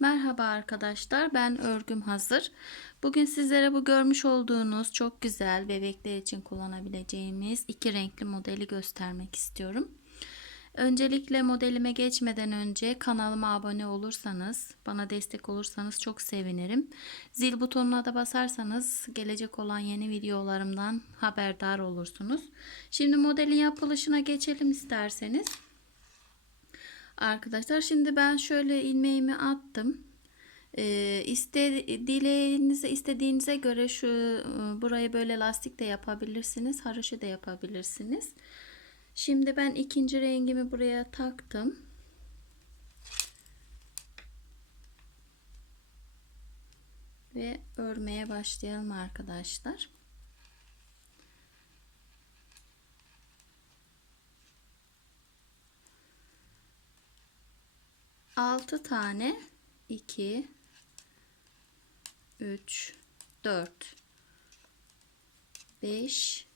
Merhaba arkadaşlar ben örgüm hazır. Bugün sizlere bu görmüş olduğunuz çok güzel bebekler için kullanabileceğimiz iki renkli modeli göstermek istiyorum. Öncelikle modelime geçmeden önce kanalıma abone olursanız, bana destek olursanız çok sevinirim. Zil butonuna da basarsanız gelecek olan yeni videolarımdan haberdar olursunuz. Şimdi modelin yapılışına geçelim isterseniz. Arkadaşlar şimdi ben şöyle ilmeğimi attım. Ee, iste, dileğinize istediğinize göre şu e, burayı böyle lastik de yapabilirsiniz. Haroşa da yapabilirsiniz. Şimdi ben ikinci rengimi buraya taktım. Ve örmeye başlayalım arkadaşlar. Altı tane 2 3 4 5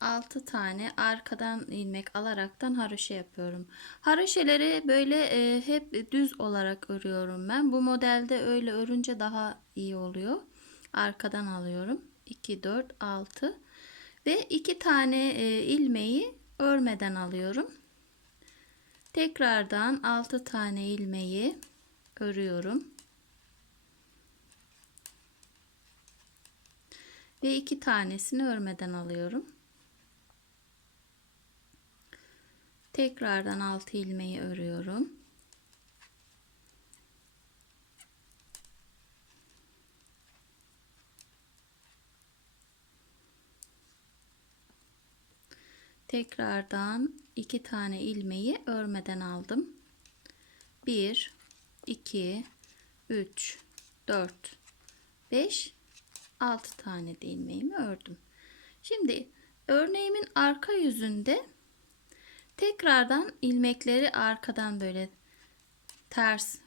6 tane arkadan ilmek alaraktan haroşa yapıyorum. Haroşeleri böyle e, hep düz olarak örüyorum ben. Bu modelde öyle örünce daha iyi oluyor. Arkadan alıyorum. 2 4 6 ve 2 tane e, ilmeği örmeden alıyorum. Tekrardan 6 tane ilmeği örüyorum. Ve iki tanesini örmeden alıyorum. Tekrardan 6 ilmeği örüyorum. Tekrardan iki tane ilmeği örmeden aldım. 1 2 3 4 5 6 tane de ilmeğimi ördüm. Şimdi örneğimin arka yüzünde tekrardan ilmekleri arkadan böyle ters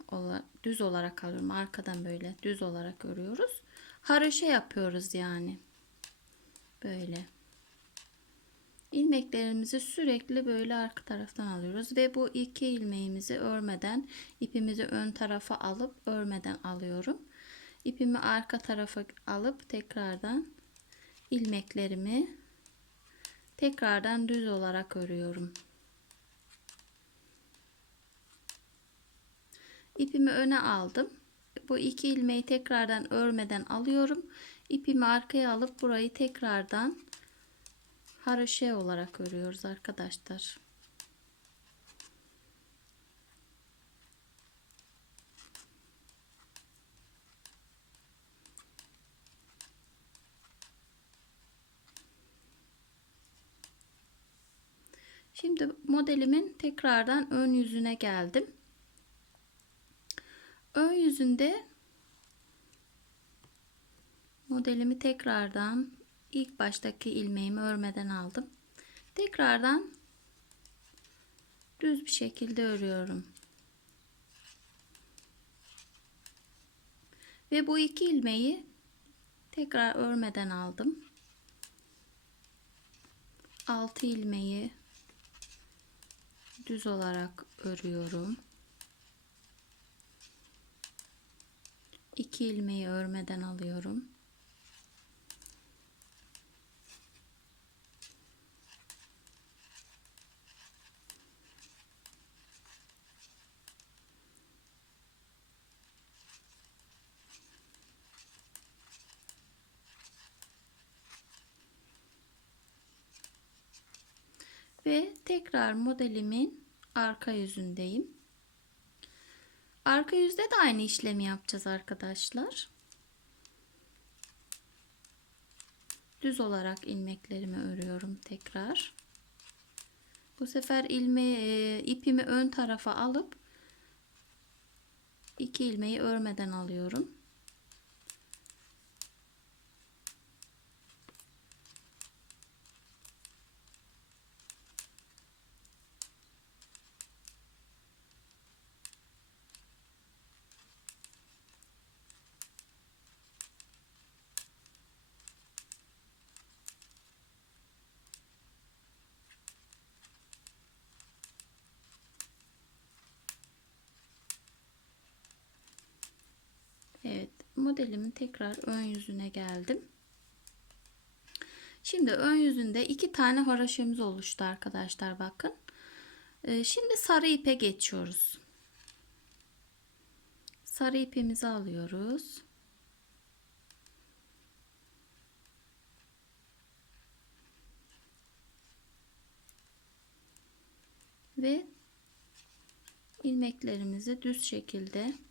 düz olarak alıyorum. Arkadan böyle düz olarak örüyoruz. Haroşa yapıyoruz yani. Böyle ilmeklerimizi sürekli böyle arka taraftan alıyoruz ve bu iki ilmeğimizi örmeden ipimizi ön tarafa alıp örmeden alıyorum. İpimi arka tarafa alıp tekrardan ilmeklerimi tekrardan düz olarak örüyorum. İpimi öne aldım. Bu iki ilmeği tekrardan örmeden alıyorum. İpimi arkaya alıp burayı tekrardan haroşe olarak örüyoruz arkadaşlar. Şimdi modelimin tekrardan ön yüzüne geldim. Ön yüzünde modelimi tekrardan ilk baştaki ilmeğimi örmeden aldım. Tekrardan düz bir şekilde örüyorum. Ve bu iki ilmeği tekrar örmeden aldım. 6 ilmeği düz olarak örüyorum. 2 ilmeği örmeden alıyorum. Ve tekrar modelimin arka yüzündeyim. Arka yüzde de aynı işlemi yapacağız arkadaşlar. Düz olarak ilmeklerimi örüyorum tekrar. Bu sefer ilme e, ipimi ön tarafa alıp iki ilmeği örmeden alıyorum. Modelimin tekrar ön yüzüne geldim. Şimdi ön yüzünde iki tane haroşemiz oluştu arkadaşlar bakın. Ee, şimdi sarı ipe geçiyoruz. Sarı ipimizi alıyoruz. Ve ilmeklerimizi düz şekilde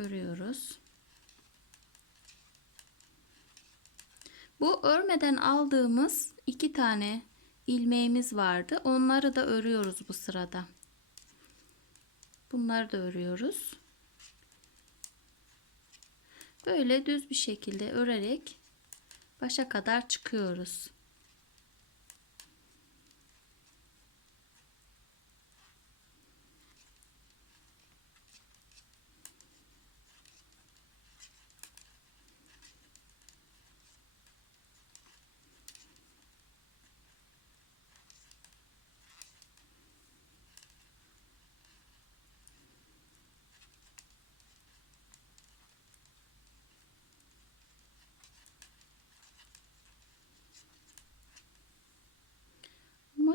örüyoruz. Bu örmeden aldığımız iki tane ilmeğimiz vardı. Onları da örüyoruz bu sırada. Bunları da örüyoruz. Böyle düz bir şekilde örerek başa kadar çıkıyoruz.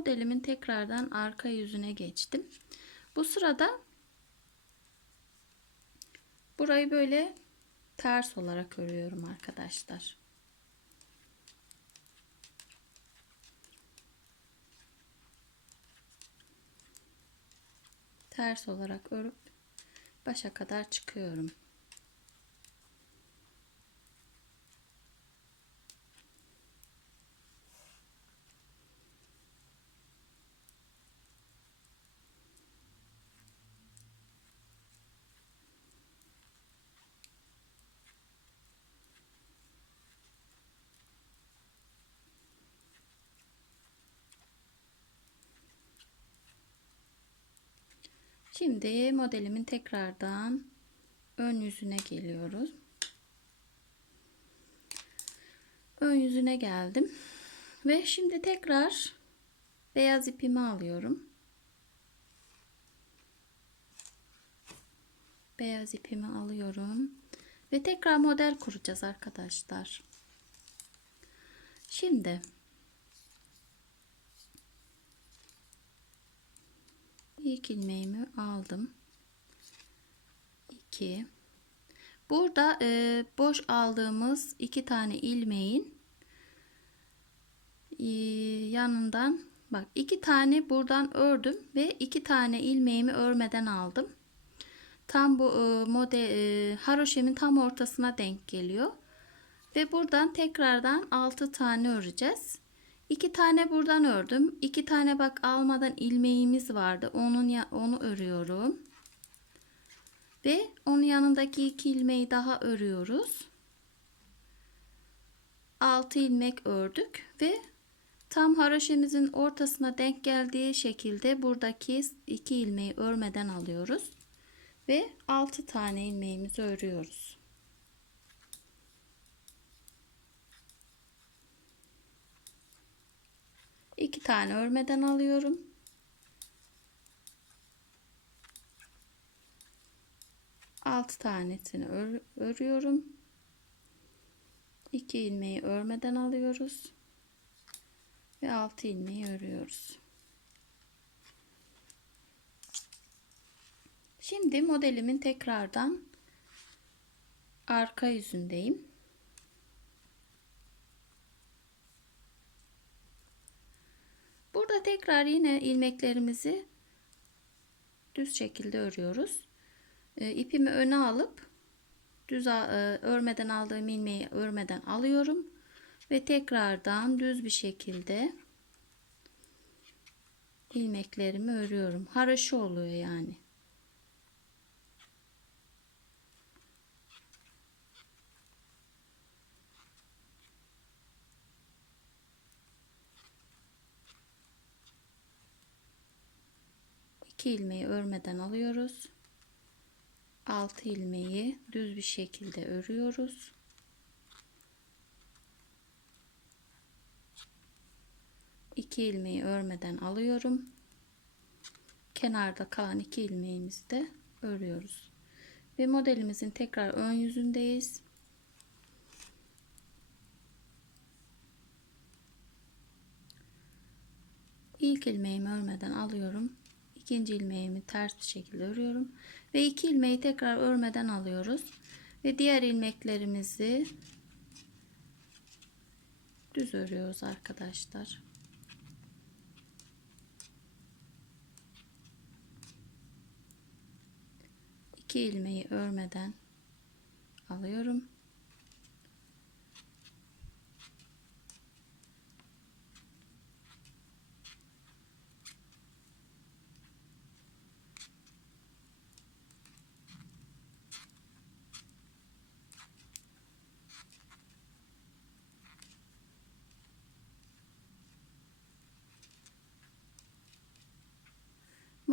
Modelimin tekrardan arka yüzüne geçtim. Bu sırada burayı böyle ters olarak örüyorum arkadaşlar. Ters olarak örüp başa kadar çıkıyorum. Şimdi modelimin tekrardan ön yüzüne geliyoruz. Ön yüzüne geldim. Ve şimdi tekrar beyaz ipimi alıyorum. Beyaz ipimi alıyorum. Ve tekrar model kuracağız arkadaşlar. Şimdi ilk ilmeğimi aldım. 2 burada e, boş aldığımız iki tane ilmeğin e, yanından bak iki tane buradan ördüm ve iki tane ilmeğimi örmeden aldım. Tam bu e, model e, haroşemin tam ortasına denk geliyor. Ve buradan tekrardan 6 tane öreceğiz 2 tane buradan ördüm. 2 tane bak almadan ilmeğimiz vardı. Onun ya onu örüyorum. Ve onun yanındaki iki ilmeği daha örüyoruz. 6 ilmek ördük ve tam haroşemizin ortasına denk geldiği şekilde buradaki iki ilmeği örmeden alıyoruz ve 6 tane ilmeğimizi örüyoruz. İki tane örmeden alıyorum. Altı tanesini ör, örüyorum. İki ilmeği örmeden alıyoruz. Ve altı ilmeği örüyoruz. Şimdi modelimin tekrardan arka yüzündeyim. Burada tekrar yine ilmeklerimizi düz şekilde örüyoruz. E, ipimi öne alıp düz e, örmeden aldığım ilmeği örmeden alıyorum ve tekrardan düz bir şekilde ilmeklerimi örüyorum. Haraşo oluyor yani. 2 ilmeği örmeden alıyoruz. 6 ilmeği düz bir şekilde örüyoruz. İki ilmeği örmeden alıyorum. Kenarda kalan iki ilmeğimizi de örüyoruz. Ve modelimizin tekrar ön yüzündeyiz. İlk ilmeğimi örmeden alıyorum. İkinci ilmeğimi ters bir şekilde örüyorum. Ve iki ilmeği tekrar örmeden alıyoruz. Ve diğer ilmeklerimizi düz örüyoruz arkadaşlar. İki ilmeği örmeden alıyorum.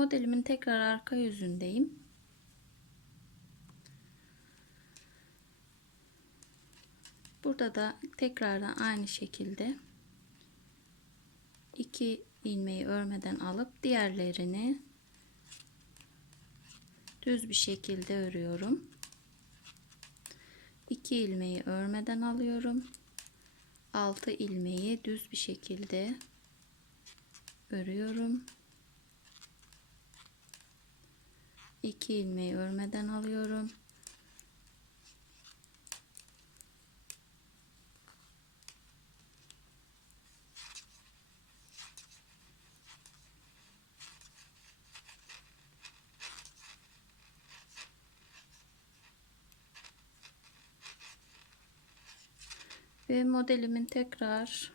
Modelimin tekrar arka yüzündeyim. Burada da tekrardan aynı şekilde iki ilmeği örmeden alıp diğerlerini düz bir şekilde örüyorum. 2 ilmeği örmeden alıyorum. 6 ilmeği düz bir şekilde örüyorum. 2 ilmeği örmeden alıyorum. Ve modelimin tekrar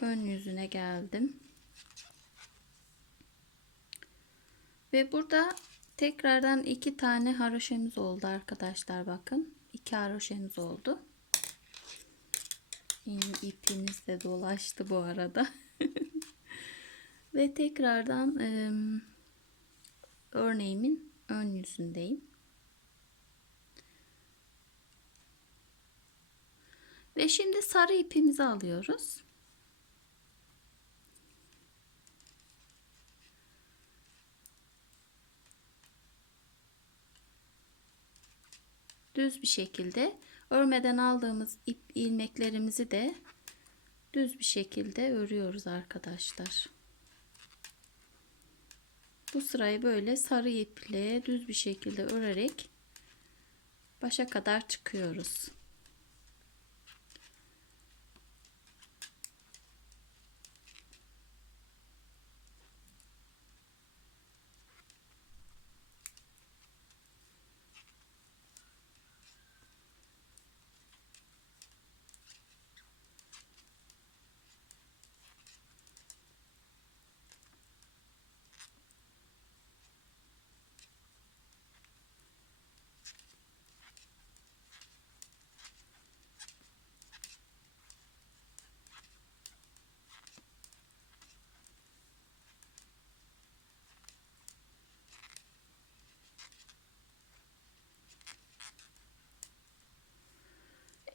ön yüzüne geldim. Ve burada tekrardan iki tane haroşemiz oldu arkadaşlar bakın. iki haroşemiz oldu. İpimiz de dolaştı bu arada. Ve tekrardan e, örneğimin ön yüzündeyim. Ve şimdi sarı ipimizi alıyoruz. Düz bir şekilde örmeden aldığımız ip ilmeklerimizi de düz bir şekilde örüyoruz arkadaşlar. Bu sırayı böyle sarı iple düz bir şekilde örerek başa kadar çıkıyoruz.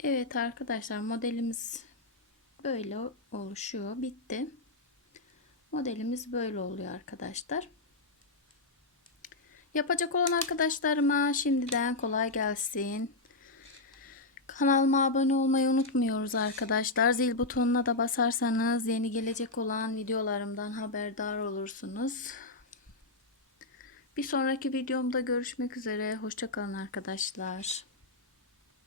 Evet arkadaşlar modelimiz böyle oluşuyor. Bitti. Modelimiz böyle oluyor arkadaşlar. Yapacak olan arkadaşlarıma şimdiden kolay gelsin. Kanalıma abone olmayı unutmuyoruz arkadaşlar. Zil butonuna da basarsanız yeni gelecek olan videolarımdan haberdar olursunuz. Bir sonraki videomda görüşmek üzere. Hoşçakalın arkadaşlar.